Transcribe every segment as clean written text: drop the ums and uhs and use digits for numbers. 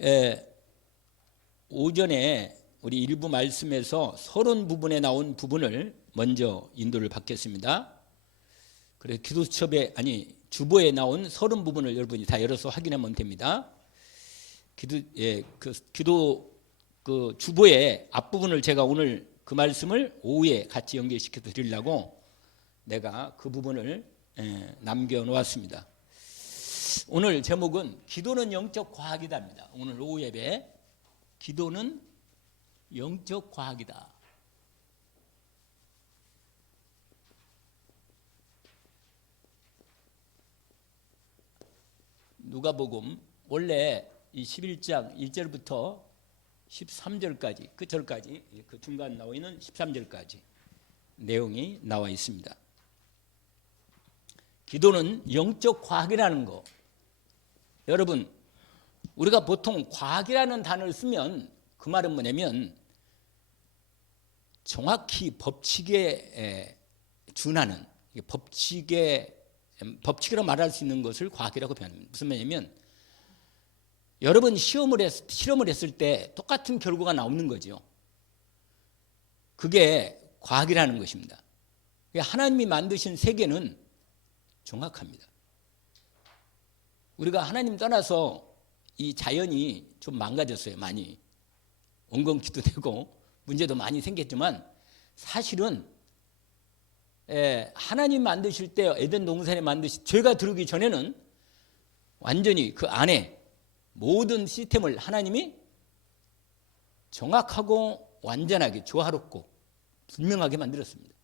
에, 오전에 우리 일부 말씀에서 서론 부분에 나온 부분을 먼저 인도를 받겠습니다. 그래서 기도수첩에 주보에 나온 서론 부분을 여러분이 다 열어서 확인하면 됩니다. 기도 그 주보의 앞부분을 제가 오늘 그 말씀을 오후에 같이 연결시켜 드리려고 내가 그 부분을 남겨 놓았습니다. 오늘 제목은 기도는 영적 과학이다입니다. 오늘 오후 예배 기도는 영적 과학이다. 누가복음 원래 이 11장 1절부터 13절까지 그 절까지 그 중간 나와 있는 13절까지 내용이 나와 있습니다. 기도는 영적 과학이라는 거. 여러분, 우리가 보통 과학이라는 단어를 쓰면 그 말은 뭐냐면 정확히 법칙에 준하는 법칙이라고 말할 수 있는 것을 과학이라고 표현합니다. 무슨 말이냐면 여러분 실험을 했을 때 똑같은 결과가 나오는 거죠. 그게 과학이라는 것입니다. 하나님이 만드신 세계는 정확합니다. 우리가 하나님 떠나서 이 자연이 좀 망가졌어요. 많이 엉겅퀴도 되고 문제도 많이 생겼지만 사실은 하나님 만드실 때 에덴 동산에 죄가 들어오기 전에는 완전히 그 안에 모든 시스템을 하나님이 정확하고 완전하게 조화롭고 분명하게 만들었습니다.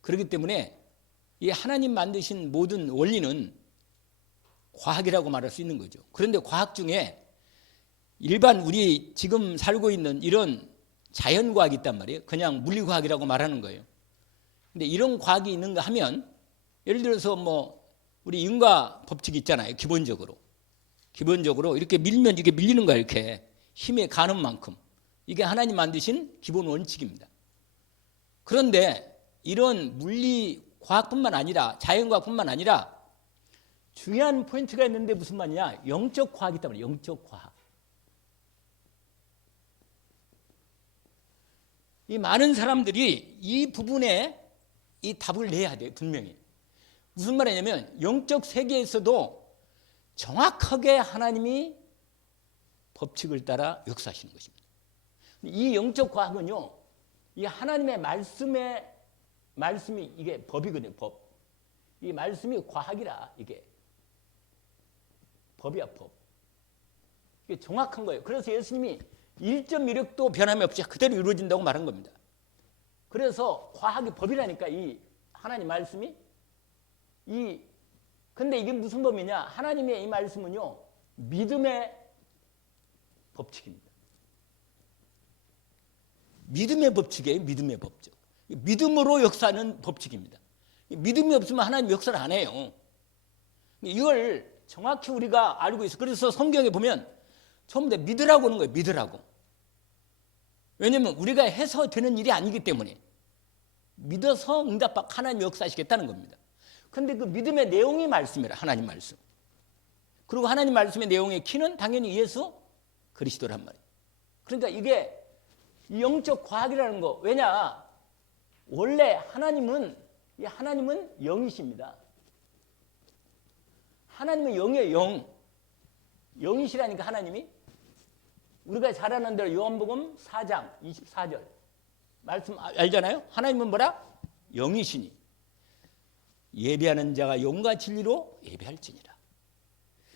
그렇기 때문에 이 하나님 만드신 모든 원리는 과학이라고 말할 수 있는 거죠. 그런데 과학 중에 일반 우리 지금 살고 있는 이런 자연과학이 있단 말이에요. 그냥 물리과학이라고 말하는 거예요. 근데 이런 과학이 있는가 하면 예를 들어서 우리 인과 법칙이 있잖아요. 기본적으로 이렇게 밀면 이게 밀리는 거야. 이렇게 힘에 가는 만큼 이게 하나님 만드신 기본 원칙입니다. 그런데 이런 물리과학뿐만 아니라 자연과학뿐만 아니라 중요한 포인트가 있는데 무슨 말이냐? 영적 과학이 있단 말이에요. 영적 과학. 이 많은 사람들이 이 부분에 이 답을 내야 돼요. 분명히. 무슨 말이냐면 영적 세계에서도 정확하게 하나님이 법칙을 따라 역사하시는 것입니다. 이 영적 과학은요, 이 하나님의 말씀이 이게 법이거든요. 법. 이 말씀이 과학이라 이게 법이야 법. 이게 정확한 거예요. 그래서 예수님이 1.1획도 변함이 없이 그대로 이루어진다고 말한 겁니다. 그래서 과학이 법이라니까 이 하나님 말씀이 근데 이게 무슨 법이냐? 하나님의 이 말씀은요, 믿음의 법칙입니다. 믿음의 법칙이에요. 믿음의 법칙. 믿음으로 역사하는 법칙입니다. 믿음이 없으면 하나님 역사를 안 해요. 이걸 정확히 우리가 알고 있어요. 그래서 성경에 보면 전부 다 믿으라고 하는 거예요. 믿으라고. 왜냐하면 우리가 해서 되는 일이 아니기 때문에 믿어서 응답받고 하나님 역사하시겠다는 겁니다. 그런데 그 믿음의 내용이 말씀이라 하나님 말씀. 그리고 하나님 말씀의 내용의 키는 당연히 예수 그리스도란 말이에요. 그러니까 이게 영적 과학이라는 거. 왜냐? 원래 하나님은 영이십니다. 하나님은 영이에요. 영이시라니까 하나님이. 우리가 잘 아는 대로 요한복음 4장 24절 말씀 알잖아요. 하나님은 뭐라? 영이시니 예배하는 자가 영과 진리로 예배할지니라.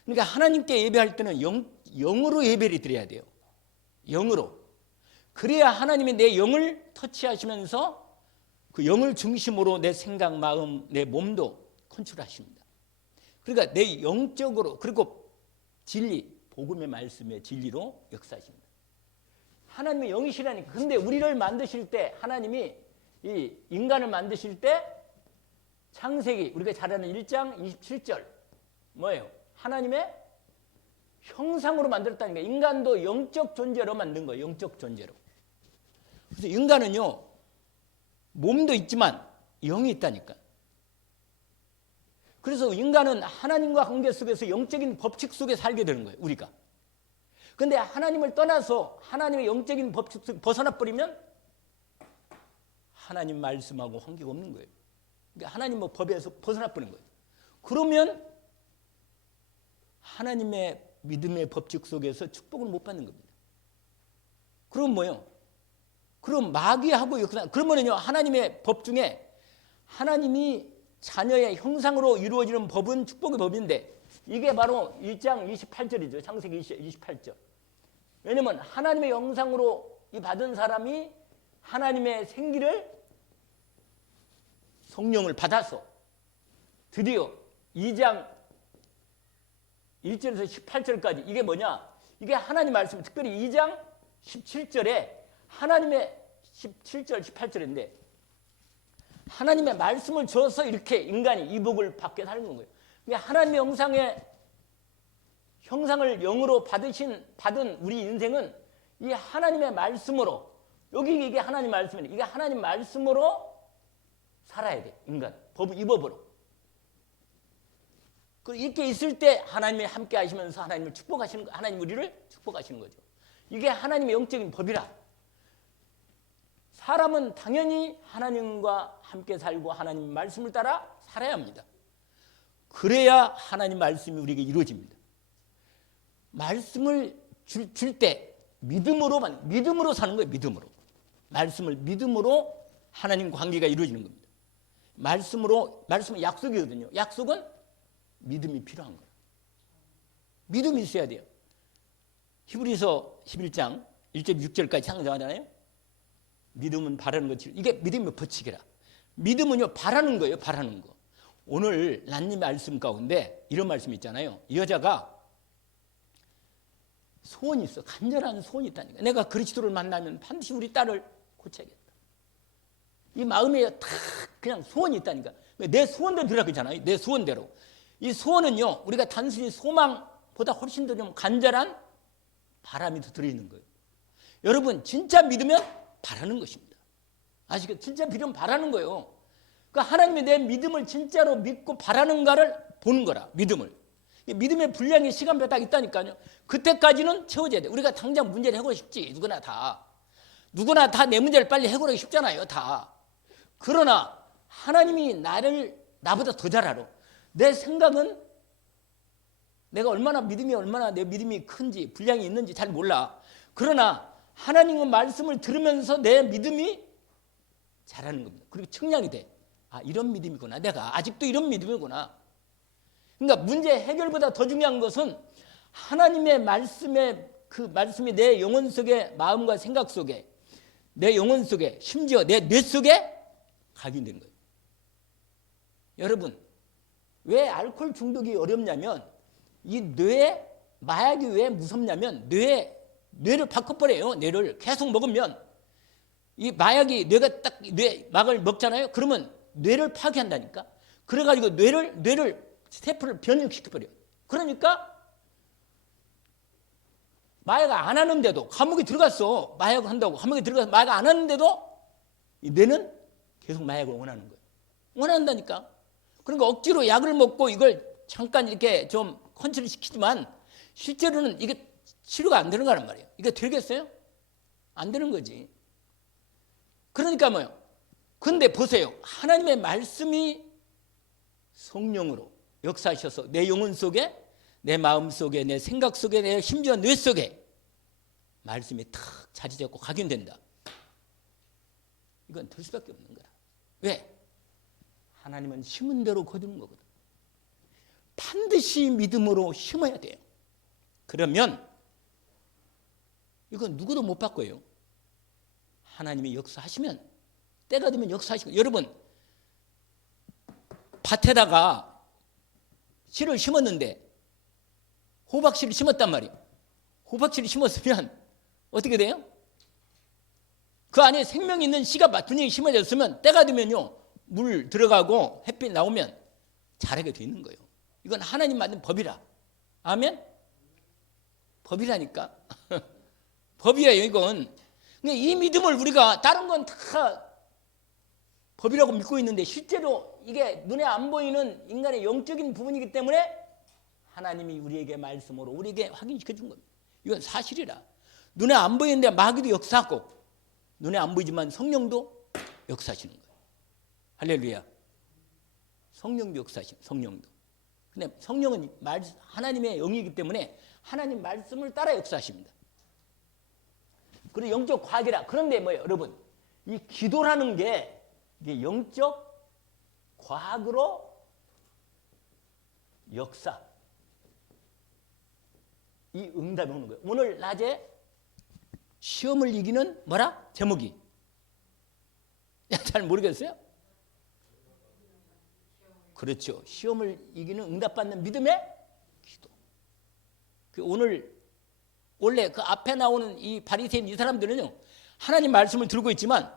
그러니까 하나님께 예배할 때는 영으로 예배를 드려야 돼요. 영으로. 그래야 하나님이 내 영을 터치하시면서 그 영을 중심으로 내 생각, 마음, 내 몸도 컨트롤하십니다. 그러니까 내 영적으로, 그리고 진리, 복음의 말씀의 진리로 역사하십니다. 하나님의 영이시라니까. 근데 우리를 만드실 때 하나님이 이 인간을 만드실 때 창세기 우리가 잘 아는 1장 27절 뭐예요? 하나님의 형상으로 만들었다니까. 인간도 영적 존재로 만든 거예요. 영적 존재로. 그래서 인간은요, 몸도 있지만 영이 있다니까. 그래서 인간은 하나님과 관계 속에서 영적인 법칙 속에 살게 되는 거예요. 우리가. 근데 하나님을 떠나서 하나님의 영적인 법칙 속에 벗어나 버리면 하나님 말씀하고 관계가 없는 거예요. 그러니까 하나님 법에서 벗어나 버린 거예요. 그러면 하나님의 믿음의 법칙 속에서 축복을 못 받는 겁니다. 그럼 뭐예요? 그럼 마귀하고 그러면요, 하나님의 법 중에 하나님이 자녀의 형상으로 이루어지는 법은 축복의 법인데, 이게 바로 1장 28절이죠. 창세기 28절. 왜냐면 하나님의 형상으로 받은 사람이 하나님의 생기를, 성령을 받아서 드디어 2장 1절에서 18절까지, 이게 뭐냐? 이게 하나님 말씀, 특별히 2장 17절에 하나님의 17절, 18절인데 하나님의 말씀을 줘서 이렇게 인간이 이 복을 받게 하는 거예요. 그러니까 하나님의 형상을 영으로 받은 우리 인생은 이 하나님의 말씀으로, 여기 이게 하나님 말씀이에요. 이게 하나님 말씀으로 살아야 돼, 인간. 이 법으로. 이렇게 있을 때 하나님이 함께 하시면서 하나님을 축복하시는, 하나님 우리를 축복하시는 거죠. 이게 하나님의 영적인 법이라. 사람은 당연히 하나님과 함께 살고 하나님 말씀을 따라 살아야 합니다. 그래야 하나님 말씀이 우리에게 이루어집니다. 말씀을 줄 때 믿음으로 사는 거예요. 믿음으로. 말씀을 믿음으로 하나님 관계가 이루어지는 겁니다. 말씀은 약속이거든요. 약속은 믿음이 필요한 거예요. 믿음이 있어야 돼요. 히브리서 11장 1절 6절까지 상정하잖아요. 믿음은 바라는 것, 이게 믿음의 법칙이라. 믿음은요, 바라는 거예요. 바라는 거. 오늘 란님 말씀 가운데 이런 말씀 있잖아요. 이 여자가 소원이 있어. 간절한 소원이 있다니까. 내가 그리스도를 만나면 반드시 우리 딸을 고쳐야겠다. 이 마음에 다 그냥 소원이 있다니까. 내 소원대로 들으라고 했잖아요. 내 소원대로. 이 소원은요, 우리가 단순히 소망보다 훨씬 더 좀 간절한 바람이 더 들어있는 거예요. 여러분, 진짜 믿으면 바라는 것입니다. 아시겠죠? 진짜 믿으면 바라는 거예요. 그러니까 하나님이 내 믿음을 진짜로 믿고 바라는가를 보는 거라. 믿음의 분량이 시간표 딱 있다니까요. 그때까지는 채워져야 돼. 우리가 당장 문제를 해결하고 싶지. 누구나 다 내 문제를 빨리 해결하기 쉽잖아요. 다. 그러나 하나님이 나보다 더 잘 알아. 내 생각은 내가 얼마나 내 믿음이 큰지, 분량이 있는지 잘 몰라. 그러나 하나님의 말씀을 들으면서 내 믿음이 자라는 겁니다. 그리고 측량이 돼. 아, 이런 믿음이구나. 내가 아직도 이런 믿음이구나. 그러니까 문제 해결보다 더 중요한 것은 하나님의 그 말씀이 내 영혼 속에, 마음과 생각 속에, 내 영혼 속에, 심지어 내 뇌 속에 각인된 거예요. 여러분, 왜 알코올 중독이 어렵냐면, 이 마약이 왜 무섭냐면, 뇌를 바꿔버려요. 뇌를 계속 먹으면 이 마약이 뇌가 딱 막을 먹잖아요. 그러면 뇌를 파괴한다니까. 그래가지고 뇌를 세포를 변형시켜버려요. 그러니까 마약 안 하는데도, 감옥에 들어갔어. 마약을 한다고 감옥에 들어가서 마약 안 하는데도 이 뇌는 계속 마약을 원하는 거예요. 원한다니까. 그러니까 억지로 약을 먹고 이걸 잠깐 이렇게 좀 컨트롤 시키지만 실제로는 이게 치료가 안 되는 거란 말이에요. 이게 되겠어요? 안 되는 거지. 그러니까 뭐요? 근데 보세요. 하나님의 말씀이 성령으로 역사하셔서 내 영혼 속에, 내 마음 속에, 내 생각 속에, 내 심지어 뇌 속에 말씀이 탁 자리 잡고 각인된다. 이건 될 수밖에 없는 거야. 왜? 하나님은 심은 대로 거두는 거거든. 반드시 믿음으로 심어야 돼요. 그러면 이건 누구도 못 바꿔요. 하나님이 역사하시면, 때가 되면 역사하시고. 여러분, 밭에다가 씨를 심었는데 호박씨를 심었단 말이에요. 호박씨를 심었으면 어떻게 돼요? 그 안에 생명 있는 씨가 분명히 심어졌으면 때가 되면요, 물 들어가고 햇빛 나오면 자라게 돼 있는 거예요. 이건 하나님 만든 법이라. 아멘? 법이라니까. 법이에요, 이건. 이 믿음을 우리가 다른 건 다 법이라고 믿고 있는데 실제로 이게 눈에 안 보이는 인간의 영적인 부분이기 때문에 하나님이 우리에게 말씀으로 우리에게 확인시켜 준 겁니다. 이건 사실이라. 눈에 안 보이는데 마귀도 역사하고 눈에 안 보이지만 성령도 역사하시는 거예요. 할렐루야. 성령도 역사하시는 성령도. 근데 성령은 하나님의 영이기 때문에 하나님 말씀을 따라 역사하십니다. 그리고 영적 과학이라. 그런데 뭐예요, 여러분? 이 기도라는 게 이게 영적 과학으로 역사, 이 응답이 오는 거예요. 오늘 낮에 시험을 이기는 뭐라? 제목이. 잘 모르겠어요? 그렇죠. 시험을 이기는 응답받는 믿음의 기도. 오늘 원래 그 앞에 나오는 이 바리새인 이 사람들은요, 하나님 말씀을 들고 있지만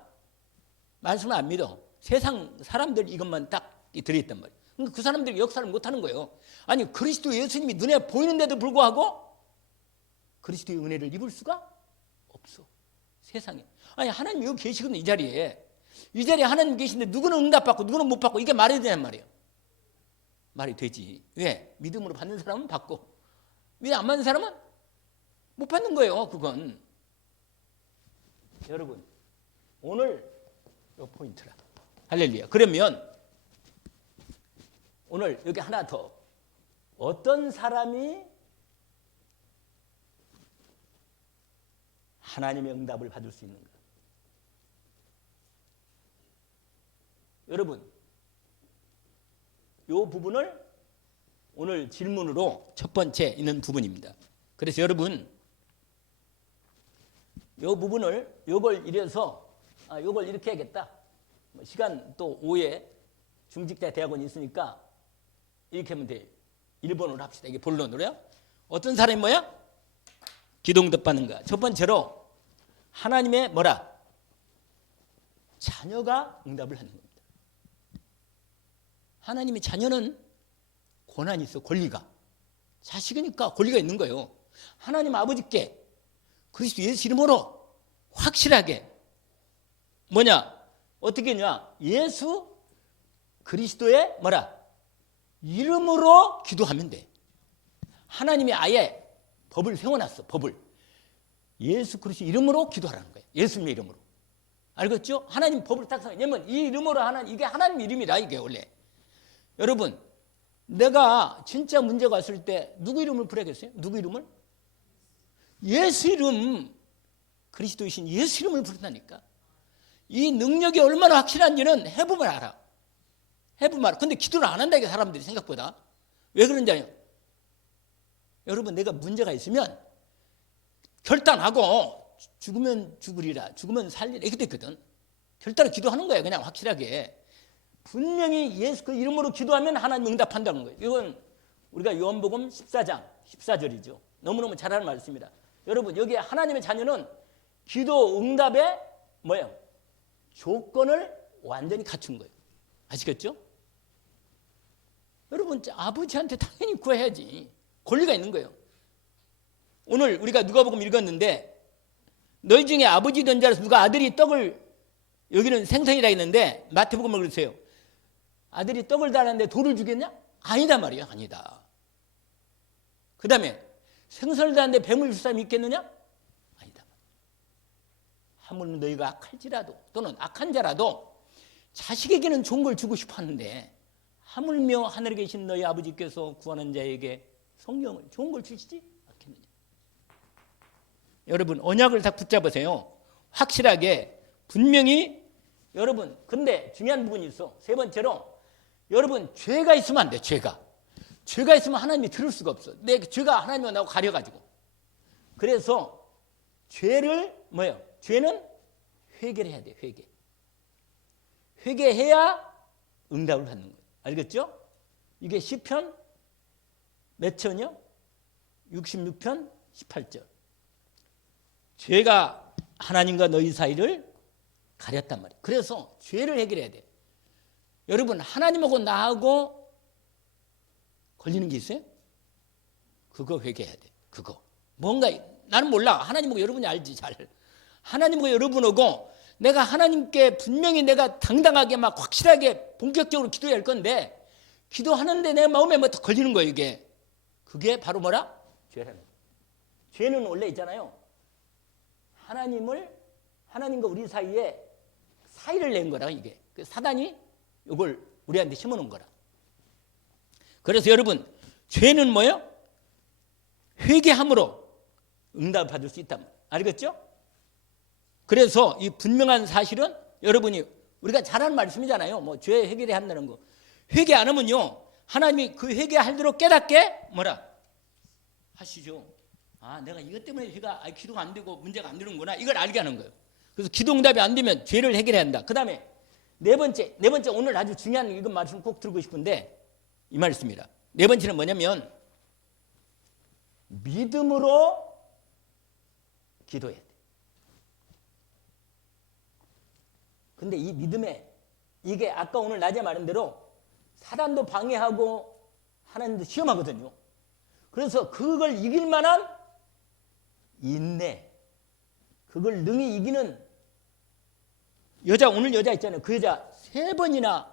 말씀을 안 믿어. 세상 사람들 이것만 딱 들어있단 말이에요. 그러니까 그 사람들이 역사를 못하는 거예요. 아니 그리스도 예수님이 눈에 보이는데도 불구하고 그리스도의 은혜를 입을 수가 없어. 세상에. 아니 하나님 여기 계시거든요. 이 자리에 하나님 계신데 누구는 응답받고 누구는 못 받고 이게 말이 되냔 말이에요. 말이 되지. 왜? 믿음으로 받는 사람은 받고 믿음 안 받는 사람은 못 받는 거예요. 그건. 여러분 오늘 요 포인트라. 할렐루야. 그러면 오늘 여기 하나 더. 어떤 사람이 하나님의 응답을 받을 수 있는가? 여러분 이 부분을 오늘 질문으로 첫 번째 있는 부분입니다. 그래서 여러분 이 부분을 요걸 요걸 이렇게 해야겠다. 시간 또 오후에 중직자 대학원이 있으니까 이렇게 하면 돼요. 1번으로 합시다. 이게 본론으로요. 어떤 사람이 뭐야? 기도 응답 받는가. 첫 번째로 하나님의 뭐라? 자녀가 응답을 하는 겁니다. 하나님의 자녀는 권한이 있어. 권리가. 자식이니까 권리가 있는 거예요. 하나님 아버지께 그리스도 예수 이름으로 확실하게 뭐냐? 어떻게 했냐? 예수 그리스도의 뭐라? 이름으로 기도하면 돼. 하나님이 아예 법을 세워놨어. 법을. 예수 그리스도 이름으로 기도하라는 거예요. 예수님의 이름으로. 알겠죠? 하나님 법을 딱 세워. 왜냐면 이 이름으로 이게 하나님 이름이라 이게 원래. 여러분 내가 진짜 문제가 왔을 때 누구 이름을 부르겠어요? 누구 이름을? 예수 이름. 그리스도이신 예수 이름을 부른다니까. 이 능력이 얼마나 확실한지는 해보면 알아. 해보면 알아. 근데 기도를 안 한다 이게 사람들이 생각보다. 왜 그런지 아요? 여러분 내가 문제가 있으면 결단하고 죽으면 죽으리라 죽으면 살리라 이렇게 됐거든. 결단을 기도하는 거예요. 그냥 확실하게. 분명히 예수 그 이름으로 기도하면 하나님 응답한다는 거예요. 이건 우리가 요한복음 14장 14절이죠. 너무너무 잘 아는 말씀입니다. 여러분 여기 하나님의 자녀는 기도 응답의 뭐예요? 조건을 완전히 갖춘 거예요. 아시겠죠? 여러분 아버지한테 당연히 구해야지. 권리가 있는 거예요. 오늘 우리가 누가복음 읽었는데 너희 중에 아버지 된 자라서 누가 아들이 떡을 여기는 생선이라 했는데 마태복음을 그러세요. 아들이 떡을 달았는데 돌을 주겠냐? 아니다 말이야. 아니다. 그 다음에 생선을 달았는데 뱀을 줄 사람이 있겠느냐? 아니다. 하물며 너희가 악할지라도 또는 악한 자라도 자식에게는 좋은 걸 주고 싶어 하는데 하물며 하늘에 계신 너희 아버지께서 구하는 자에게 성령을 좋은 걸 주시지 않겠느냐. 여러분 언약을 다 붙잡으세요. 확실하게 분명히. 여러분 근데 중요한 부분이 있어. 세 번째로 여러분 죄가 있으면 안 돼. 죄가 있으면 하나님이 들을 수가 없어. 내 죄가 하나님과 나하고 가려가지고. 그래서 죄를 뭐예요? 죄는 회개를 해야 돼. 회개해야 응답을 받는 거예요. 알겠죠? 이게 시편 몇 편이요? 66편 18절. 죄가 하나님과 너희 사이를 가렸단 말이에요. 그래서 죄를 해결해야 돼. 여러분 하나님하고 나하고 걸리는 게 있어요? 그거 회개해야 돼. 그거 뭔가 나는 몰라. 하나님하고 여러분이 알지 잘. 하나님하고 여러분하고 내가 하나님께 분명히 내가 당당하게 막 확실하게 본격적으로 기도해야 할 건데 기도하는데 내 마음에 뭐 걸리는 거예요 이게. 그게 바로 뭐라? 죄라는 거예요. 죄는 원래 있잖아요. 하나님과 우리 사이에 사이를 낸 거라 이게. 사단이 이걸 우리한테 심어놓은 거라. 그래서 여러분 죄는 뭐예요? 회개함으로 응답을 받을 수 있다. 알겠죠? 그래서 이 분명한 사실은 여러분이 우리가 잘 하는 말씀이잖아요. 뭐 죄 해결해야 한다는 거. 회개 안 하면요. 하나님이 그 회개할 대로 깨닫게 뭐라 하시죠. 아, 내가 이것 때문에 기도가 안 되고 문제가 안 되는구나. 이걸 알게 하는 거예요. 그래서 기도 응답이 안 되면 죄를 해결해야 한다. 그 다음에 네 번째 오늘 아주 중요한 이건 말씀 꼭 들고 싶은데 이 말씀입니다. 네 번째는 뭐냐면 믿음으로 기도해야 돼. 근데 이 믿음에 이게 아까 오늘 낮에 말한 대로 사단도 방해하고 하나님도 시험하거든요. 그래서 그걸 이길 만한 인내, 그걸 능히 이기는 오늘 여자 있잖아요. 그 여자 3번이나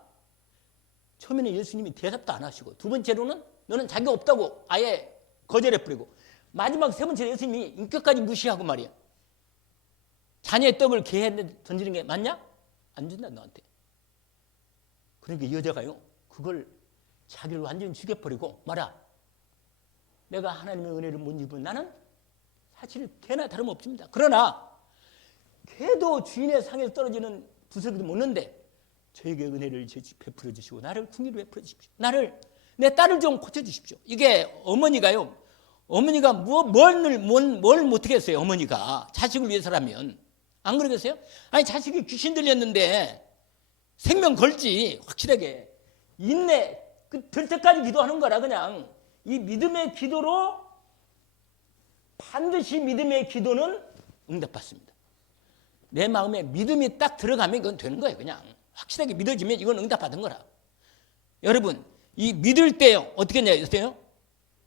처음에는 예수님이 대답도 안 하시고 두 번째로는 너는 자기가 없다고 아예 거절해버리고 마지막 3번째로 예수님이 인격까지 무시하고 말이야. 자녀의 떡을 개한테 던지는 게 맞냐? 안 준다 너한테. 그러니까 이 여자가요. 그걸 자기를 완전히 죽여버리고 말아. 내가 하나님의 은혜를 못 입은 나는 사실 개나 다름없습니다. 그러나 개도 주인의 상에서 떨어지는 부스러기도 먹는데 저에게 은혜를 베풀어 주시고 나를 궁리로 베풀어 주십시오. 내 딸을 좀 고쳐 주십시오. 이게 어머니가요. 어머니가 뭘 못하겠어요. 어머니가 자식을 위해서라면 안 그러겠어요? 아니 자식이 귀신 들렸는데 생명 걸지 확실하게 인내 될 때까지 기도하는 거라. 그냥 이 믿음의 기도로 반드시 믿음의 기도는 응답받습니다. 내 마음에 믿음이 딱 들어가면 이건 되는 거예요. 그냥 확실하게 믿어지면 이건 응답받은 거라. 여러분 이 믿을 때요 어떻게 했냐요?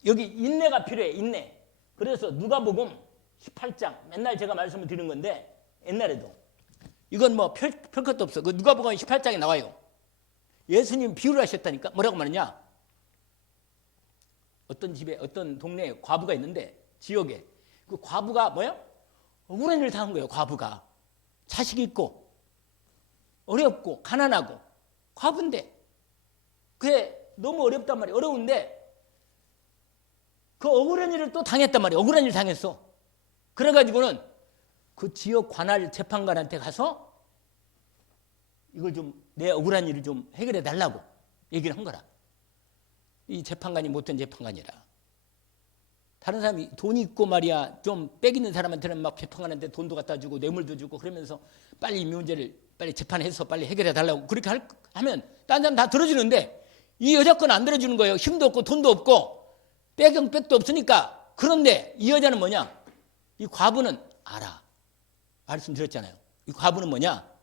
여기 인내가 필요해. 인내. 그래서 누가복음 18장 맨날 제가 말씀을 드리는 건데 옛날에도 이건 뭐 별 것도 없어. 그 누가복음 18장에 나와요. 예수님 비유를 하셨다니까. 뭐라고 말하냐? 어떤 집에 어떤 동네에 과부가 있는데 지역에 그 과부가 뭐야? 억울한 일을 당한 거예요. 과부가 자식이 있고 어렵고 가난하고 과부인데 그게 너무 어렵단 말이에요. 어려운데 그 억울한 일을 또 당했단 말이에요. 억울한 일 당했어. 그래가지고는 그 지역 관할 재판관한테 가서 이걸 좀 내 억울한 일을 좀 해결해 달라고 얘기를 한 거라. 이 재판관이 못된 재판관이라. 다른 사람이 돈이 있고 말이야 좀 빽 있는 사람한테는 막 재판관한테 돈도 갖다 주고 뇌물도 주고 그러면서 빨리 이 문제를 빨리 재판해서 빨리 해결해 달라고 그렇게 하면 딴 사람 다 들어주는데 이 여자 건 안 들어주는 거예요. 힘도 없고 돈도 없고 빽도 없으니까. 그런데 이 여자는 뭐냐? 이 과부는 알아. 말씀드렸잖아요. 이 과부는 뭐냐?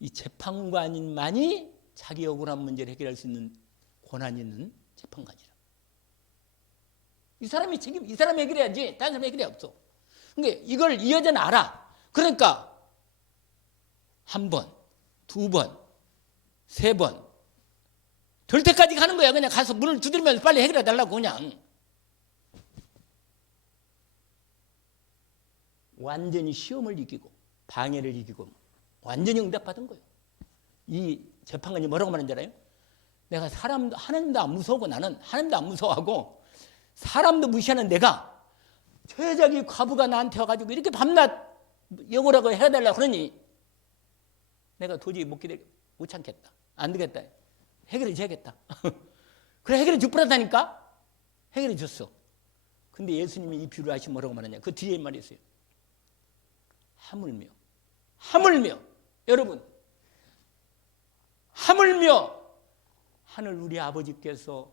이 재판관만이 자기 억울한 문제를 해결할 수 있는 권한이 있는 재판관이라. 이 사람이 해결해야지 다른 사람이 해결이 없어. 그러니까 이걸 이 여자는 알아. 그러니까 1번, 2번, 3번 될 때까지 가는 거야. 그냥 가서 문을 두드리면서 빨리 해결해 달라고 그냥. 완전히 시험을 이기고 방해를 이기고 완전히 응답받은 거예요. 이 재판관이 뭐라고 말하는 줄 알아요? 내가 하나님도 안 무서워하고 나는 하나님도 안 무서워하고 사람도 무시하는 내가 최적이 과부가 나한테 와가지고 이렇게 밤낮 영어라고 해달라고 그러니 내가 도저히 못 참겠다. 안 되겠다. 해결해 줘야겠다. 그래 해결해 줄뻔하다니까. 해결해 줬어. 근데 예수님이 이 비유를 하시면 뭐라고 말하냐. 그 뒤에 말이 있어요. 하물며 여러분 하물며 하늘 우리 아버지께서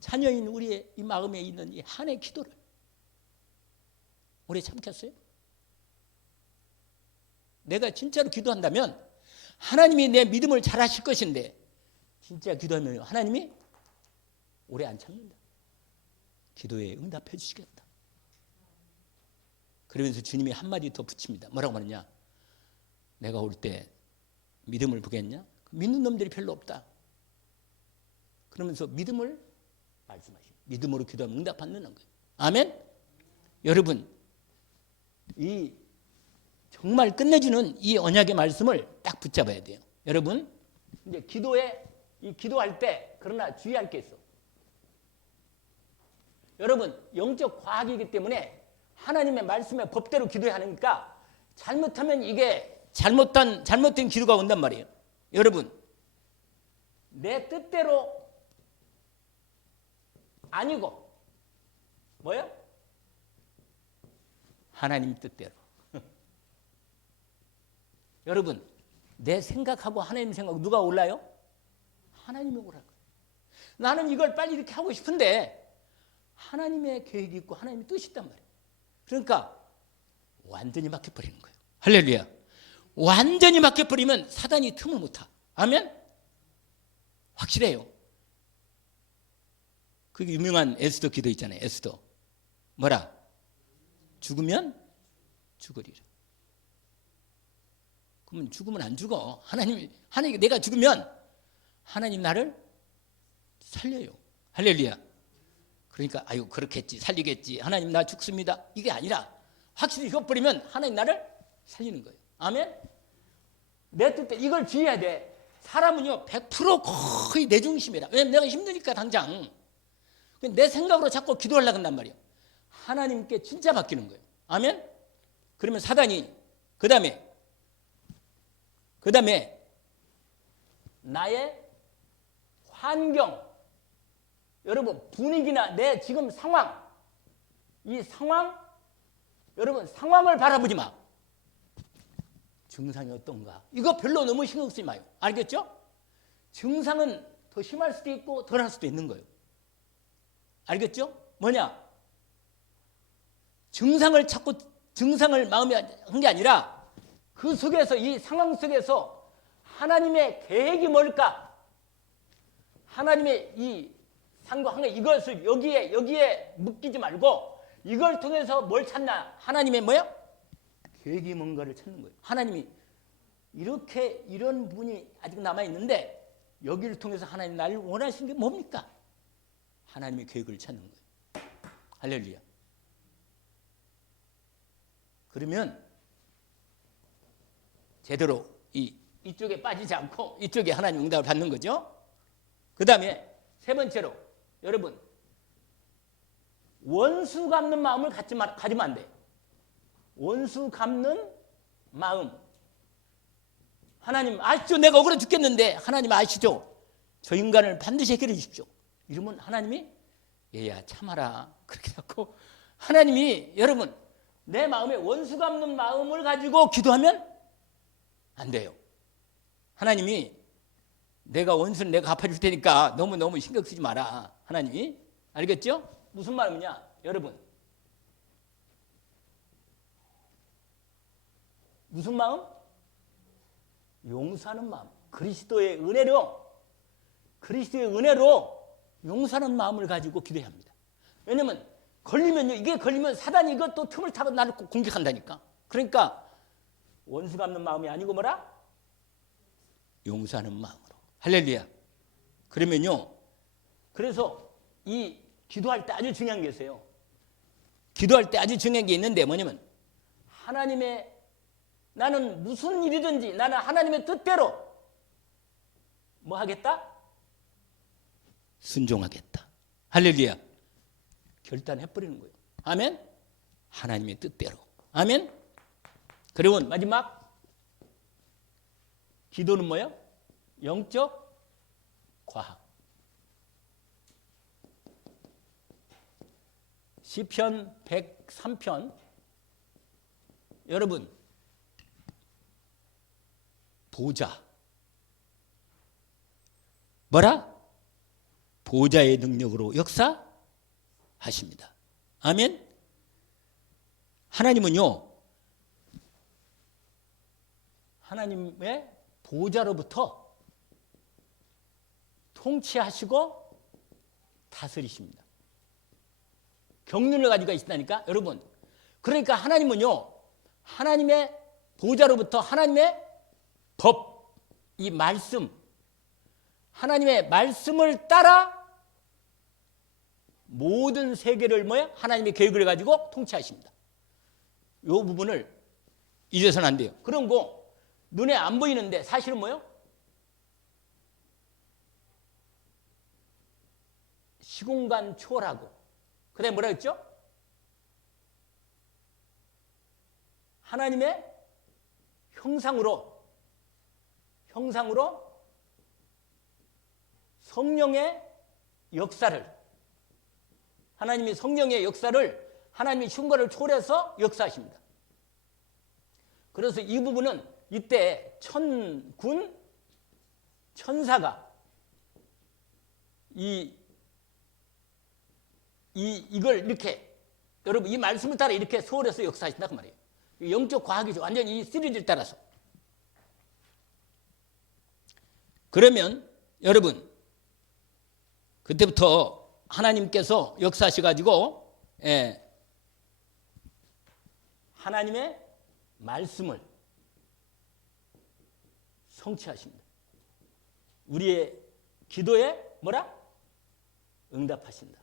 자녀인 우리의 이 마음에 있는 이 한의 기도를 오래 참겠어요? 내가 진짜로 기도한다면 하나님이 내 믿음을 잘 하실 것인데 진짜 기도하면 하나님이 오래 안 참는다. 기도에 응답해 주시겠다. 그러면서 주님이 한마디 더 붙입니다. 뭐라고 말하냐? 내가 올 때 믿음을 보겠냐? 믿는 놈들이 별로 없다. 그러면서 믿음을 말씀하시고 믿음으로 기도하면 응답 받는 거예요. 아멘? 여러분, 이 정말 끝내주는 이 언약의 말씀을 딱 붙잡아야 돼요. 여러분, 이제 기도할 때 그러나 주의할 게 있어. 여러분, 영적 과학이기 때문에 하나님의 말씀의 법대로 기도해야 하니까 잘못하면 이게 잘못된 기도가 온단 말이에요. 여러분, 내 뜻대로 아니고 뭐요? 하나님 뜻대로. 여러분, 내 생각하고 하나님 생각 누가 올라요? 하나님이 오라고. 나는 이걸 빨리 이렇게 하고 싶은데 하나님의 계획이 있고 하나님의 뜻이 있단 말이에요. 그러니까 완전히 막혀버리는 거예요. 할렐루야. 완전히 막혀버리면 사단이 틈을 못 타. 아멘? 확실해요. 그 유명한 에스더 기도 있잖아요. 에스더. 뭐라? 죽으면 죽으리라. 그러면 죽으면 안 죽어. 하나님 내가 죽으면 하나님 나를 살려요. 할렐루야. 그러니까 아유 그렇겠지 살리겠지 하나님 나 죽습니다 이게 아니라 확실히 죽어버리면 하나님 나를 살리는 거예요. 아멘. 내 뜻대 이걸 주의해야 돼. 사람은요 100% 거의 내 중심이라. 왜냐면 내가 힘드니까 당장 내 생각으로 자꾸 기도하려고 한단 말이에요. 하나님께 진짜 맡기는 거예요. 아멘. 그러면 사단이 그 다음에 나의 환경, 여러분 분위기나 내 지금 상황, 이 상황, 여러분 상황을 바라보지 마. 증상이 어떤가? 이거 별로 너무 신경 쓰지 마요. 알겠죠? 증상은 더 심할 수도 있고 덜할 수도 있는 거예요. 알겠죠? 뭐냐? 증상을 마음에 한 게 아니라 그 속에서 이 상황 속에서 하나님의 계획이 뭘까? 하나님의 이 상황 이것을 여기에 묶이지 말고 이걸 통해서 뭘 찾나? 하나님의 뭐야? 계획이 뭔가를 찾는 거예요. 하나님이 이런 분이 아직 남아 있는데 여기를 통해서 하나님 나를 원하시는 게 뭡니까? 하나님의 계획을 찾는 거예요. 할렐루야. 그러면 제대로 이쪽에 빠지지 않고 이쪽에 하나님 응답을 받는 거죠. 그 다음에 세 번째로 여러분 원수 갚는 마음을 가지면 안 돼요. 원수 갚는 마음. 하나님 아시죠? 내가 억울해 죽겠는데 하나님 아시죠? 저 인간을 반드시 해결해 주십시오. 이러면 하나님이 얘야 참아라. 그렇게 하고 하나님이 여러분 내 마음에 원수 갚는 마음을 가지고 기도하면 안 돼요. 하나님이 내가 원수는 내가 갚아줄 테니까 너무 신경 쓰지 마라. 하나님이. 알겠죠? 무슨 말이냐? 여러분. 무슨 마음? 용서하는 마음. 그리스도의 은혜로 용서하는 마음을 가지고 기도해야 합니다. 왜냐면 이게 걸리면 사단이 이것도 틈을 타고 나를 공격한다니까. 그러니까 원수 갚는 마음이 아니고 뭐라? 용서하는 마음으로. 할렐루야. 그러면요. 그래서 이 기도할 때 아주 중요한 게 있어요. 기도할 때 아주 중요한 게 있는데 뭐냐면 나는 무슨 일이든지 나는 하나님의 뜻대로 뭐 하겠다? 순종하겠다. 할렐루야. 결단해버리는 거예요. 아멘. 하나님의 뜻대로. 아멘. 그리고 마지막 기도는 뭐예요? 영적 과학. 시편 103편 여러분 보좌 뭐라? 보좌의 능력으로 역사하십니다. 아멘. 하나님은요 하나님의 보좌로부터 통치하시고 다스리십니다. 경륜을 가지고 있다니까 여러분. 그러니까 하나님은요 하나님의 보좌로부터 하나님의 법, 이 말씀, 하나님의 말씀을 따라 모든 세계를 뭐야? 하나님의 계획을 가지고 통치하십니다. 이 부분을 잊어서는 안 돼요. 그런 거 눈에 안 보이는데 사실은 뭐예요? 시공간 초월하고, 그 다음에 뭐라 했죠? 하나님의 형상으로 성령의 역사를, 하나님이 성령의 역사를 하나님이 시공간을 초월해서 역사하십니다. 그래서 이 부분은 이때 천군 천사가 이걸 이렇게, 여러분 이 말씀을 따라 이렇게 소홀해서 역사하신다 그 말이에요. 영적 과학이죠. 완전히 이 시리즈를 따라서. 그러면 여러분 그때부터 하나님께서 역사하셔가지고 하나님의 말씀을 성취하십니다. 우리의 기도에 뭐라? 응답하신다.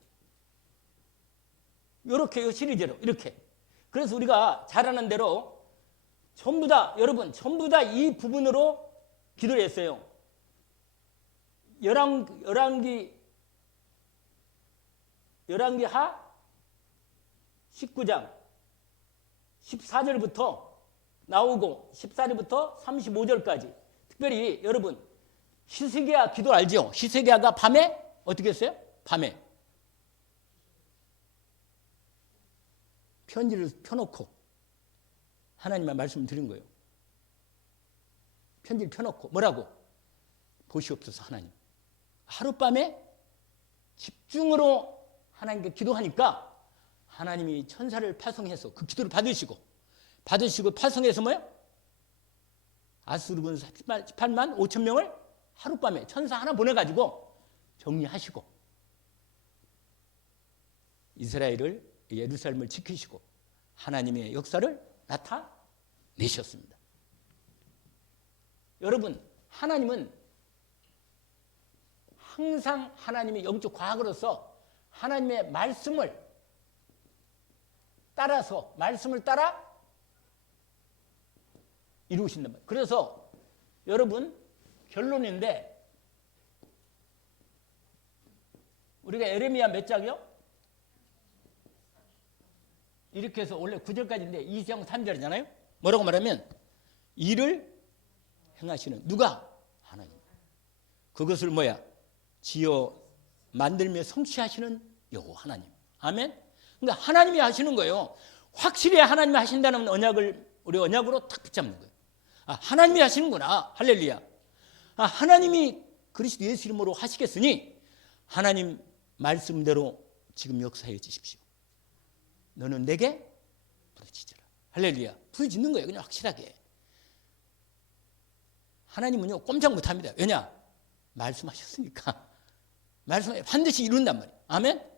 이렇게 시리즈로 이렇게. 그래서 우리가 잘 아는 대로 전부 다, 여러분 전부 다 이 부분으로 기도를 했어요. 열왕기 하 19장 14절부터 나오고 14절부터 35절까지, 특별히 여러분 히스기야 기도 알죠? 히스기야가 밤에 어떻게 했어요? 밤에 편지를 펴놓고 하나님의 말씀을 드린 거예요. 편지를 펴놓고 뭐라고? 보시옵소서 하나님. 하룻밤에 집중으로 하나님께 기도하니까 하나님이 천사를 파송해서 그 기도를 받으시고 파송해서 뭐예요? 아수르 군사 18만 5천 명을 하룻밤에 천사 하나 보내가지고 정리하시고 이스라엘을, 예루살렘을 지키시고 하나님의 역사를 나타내셨습니다. 여러분 하나님은 항상 하나님의 영적 과학으로서 하나님의 말씀을 따라 이루신단 말이에요. 그래서 여러분 결론인데, 우리가 에레미야 몇 장이요? 이렇게 해서 원래 9절까지인데 2장 3절이잖아요. 뭐라고 말하면 일을 행하시는 누가? 하나님. 그것을 뭐야? 지어 만들며 성취하시는 여호와 하나님. 아멘. 그러니까 하나님이 하시는 거예요. 확실히 하나님이 하신다는 언약을 우리 언약으로 탁 붙잡는 거예요. 하나님이 하시는구나. 할렐루야. 하나님이 그리스도 예수 이름으로 하시겠으니 하나님 말씀대로 지금 역사해 주십시오. 너는 내게 부르짖으라. 할렐루야. 부르짖는 거예요. 그냥 확실하게. 하나님은요 꼼짝 못합니다. 왜냐? 말씀하셨으니까. 말씀을 반드시 이룬단 말이에요. 아멘.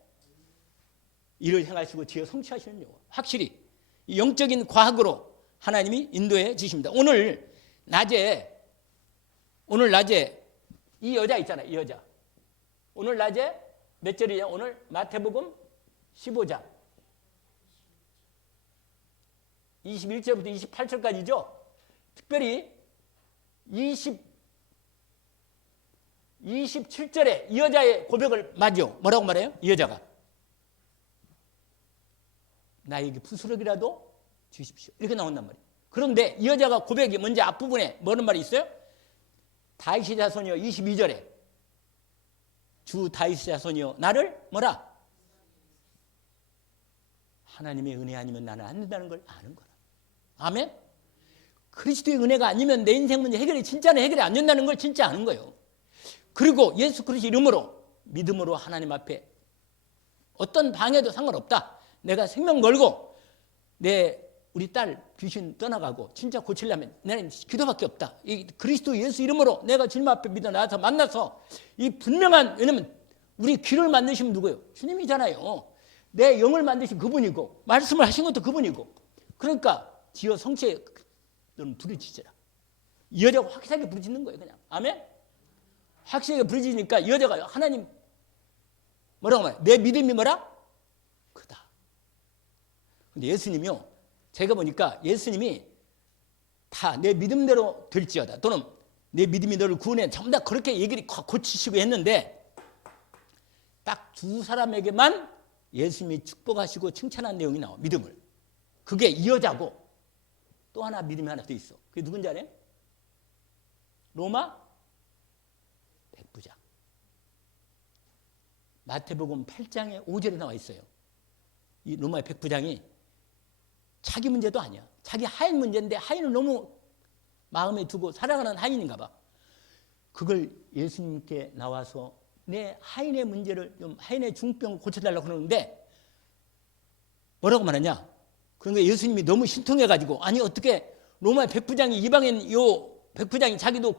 일을 행하시고 지어 성취하시는 여호와. 확실히 영적인 과학으로 하나님이 인도해 주십니다. 오늘 낮에 이 여자 있잖아요. 이 여자. 오늘 낮에 몇 절이냐? 오늘 마태복음 15장 21절부터 28절까지죠. 특별히 27절에 이 여자의 고백을 맞죠. 뭐라고 말해요? 이 여자가 나에게 부스러기라도 주십시오. 이렇게 나온단 말이에요. 그런데 이 여자가 고백이 먼저 앞부분에 뭐는 말이 있어요? 다윗의 자손이여 22절에 주 다윗의 자손이여 나를 뭐라? 하나님의 은혜 아니면 나는 안 된다는 걸 아는 거라. 아멘? 그리스도의 은혜가 아니면 내 인생 문제 진짜는 해결이 안 된다는 걸 진짜 아는 거예요. 그리고 예수 그리스도 이름으로 믿음으로 하나님 앞에 어떤 방해도 상관없다. 내가 생명 걸고 우리 딸 귀신 떠나가고 진짜 고치려면 나는 기도밖에 없다. 이 그리스도 예수 이름으로 내가 주님 앞에 믿어 나와서 만나서 이 분명한, 왜냐면 우리 귀를 만드신 누구예요? 주님이잖아요. 내 영을 만드신 그분이고 말씀을 하신 것도 그분이고, 그러니까 지어 성취에 너는 부르짖으라. 이 여자가 확실하게 부르짖는 거예요. 그냥. 아멘? 확실하게 부르짖으니까 이 여자가 하나님 뭐라고 말해? 내 믿음이 뭐라? 크다. 근데 예수님이요. 제가 보니까 예수님이 다 내 믿음대로 될지어다. 또는 내 믿음이 너를 구원해. 전부 다 그렇게 얘기를 고치시고 했는데 딱 두 사람에게만 예수님이 축복하시고 칭찬한 내용이 나와. 믿음을. 그게 이 여자고 또 하나 믿음이 하나 더 있어. 그게 누군지 알아요? 로마 백부장. 마태복음 8장에 5절에 나와 있어요. 이 로마 백부장이 자기 문제도 아니야. 자기 하인 문제인데 하인을 너무 마음에 두고 사랑하는 하인인가 봐. 그걸 예수님께 나와서 내 하인의 문제를 좀 하인의 중병을 고쳐달라고 그러는데 뭐라고 말하냐? 그러니까 예수님이 너무 신통해가지고 아니 어떻게 로마 백부장이 이방인 요 백부장이 자기도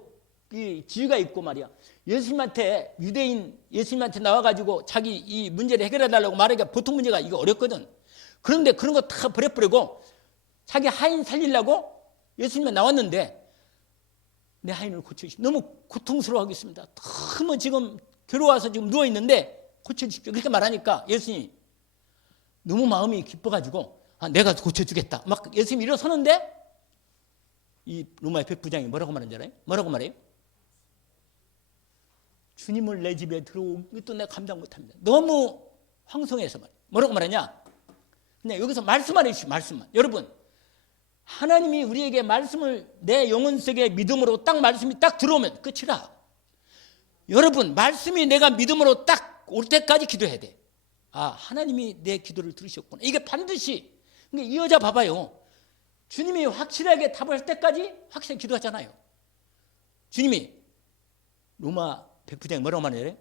이 지위가 있고 말이야. 예수님한테 유대인 예수님한테 나와가지고 자기 이 문제를 해결해달라고 말하기가 보통 문제가 이거 어렵거든. 그런데 그런 거 다 버려버리고 자기 하인 살리려고 예수님이 나왔는데 내 하인을 고쳐주십시오. 너무 고통스러워하겠습니다. 너무 지금 괴로워서 지금 누워있는데 고쳐주십시오. 그렇게 말하니까 예수님이 너무 마음이 기뻐가지고 내가 고쳐주겠다. 막 예수님이 일어서는데 이 로마의 백부장이 뭐라고 말하는지 알아요? 뭐라고 말해요? 주님을 내 집에 들어오기 또 내가 감당 못합니다. 너무 황송해서 말이에요. 뭐라고 말하냐? 그냥 여기서 말씀만 해주시오. 말씀만. 여러분 하나님이 우리에게 말씀을 내 영혼 속에 믿음으로 딱 말씀이 딱 들어오면 끝이라. 여러분 말씀이 내가 믿음으로 딱 올 때까지 기도해야 돼. 하나님이 내 기도를 들으셨구나. 이게 반드시. 그러니까 이 여자 봐봐요. 주님이 확실하게 답을 할 때까지 확실하게 기도하잖아요. 주님이 로마 백부장이 뭐라고 말해요?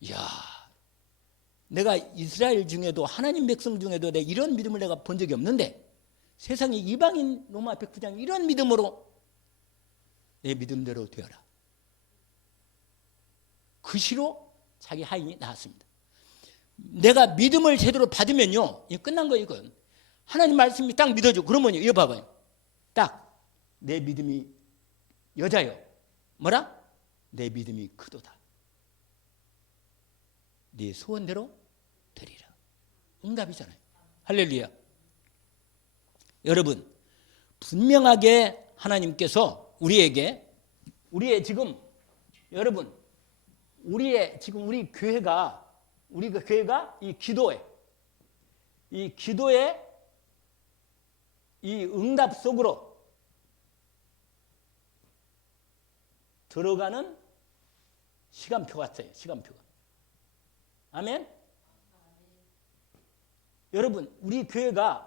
이야, 내가 이스라엘 중에도 하나님 백성 중에도 내가 이런 믿음을 내가 본 적이 없는데 세상에 이방인 로마 백부장이 이런 믿음으로 내 믿음대로 되어라. 그 시로 자기 하인이 나왔습니다. 내가 믿음을 제대로 받으면요, 끝난 거예요. 이건 하나님 말씀이 딱 믿어줘. 그러면요, 이거 봐봐요. 딱 내 믿음이 여자요. 뭐라? 내 믿음이 크도다. 네 소원대로 되리라. 응답이잖아요. 할렐루야. 여러분 분명하게 하나님께서 우리의 지금 여러분 우리 교회가 이 기도에 이 응답 속으로 들어가는 시간표 같아요. 시간표가. 아멘. 여러분 우리 교회가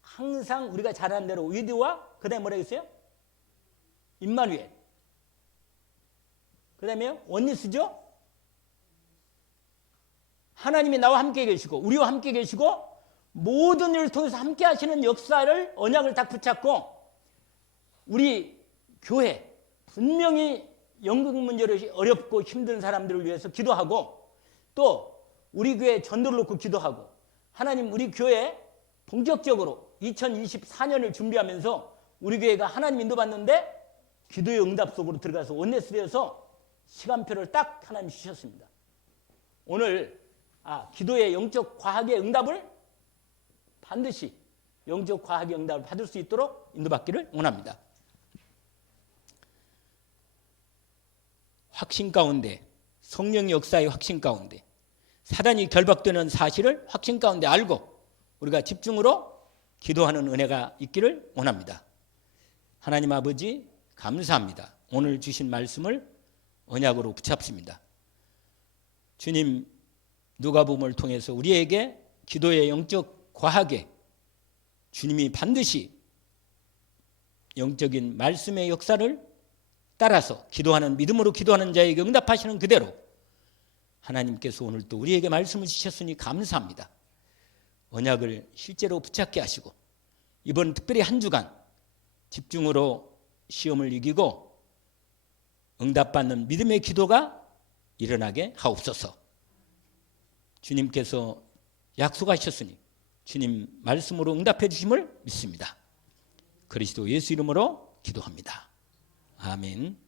항상 우리가 잘하는 대로 위드와 그 다음에 뭐라고 했어요? 임마누엘. 그 다음에 원리스죠. 하나님이 나와 함께 계시고 우리와 함께 계시고 모든 일을 통해서 함께 하시는 역사를 언약을 딱 붙잡고 우리 교회 분명히 연극 문제로 어렵고 힘든 사람들을 위해서 기도하고 또 우리 교회 전도를 놓고 기도하고 하나님 우리 교회 본격적으로 2024년을 준비하면서 우리 교회가 하나님 인도받는데 기도의 응답 속으로 들어가서 원내스에서 시간표를 딱 하나님 주셨습니다. 오늘 기도의 영적 과학의 응답을 반드시 영적 과학의 응답을 받을 수 있도록 인도받기를 원합니다. 확신 가운데 성령 역사의 확신 가운데 사단이 결박되는 사실을 확신 가운데 알고 우리가 집중으로 기도하는 은혜가 있기를 원합니다. 하나님 아버지 감사합니다. 오늘 주신 말씀을 언약으로 붙잡습니다. 주님 누가복음을 통해서 우리에게 기도의 영적 과학에 주님이 반드시 영적인 말씀의 역사를 따라서 기도하는 믿음으로 기도하는 자에게 응답하시는 그대로 하나님께서 오늘 또 우리에게 말씀을 주셨으니 감사합니다. 언약을 실제로 붙잡게 하시고 이번 특별히 한 주간 집중으로 시험을 이기고 응답받는 믿음의 기도가 일어나게 하옵소서. 주님께서 약속하셨으니 주님 말씀으로 응답해 주심을 믿습니다. 그리스도 예수 이름으로 기도합니다. 아멘.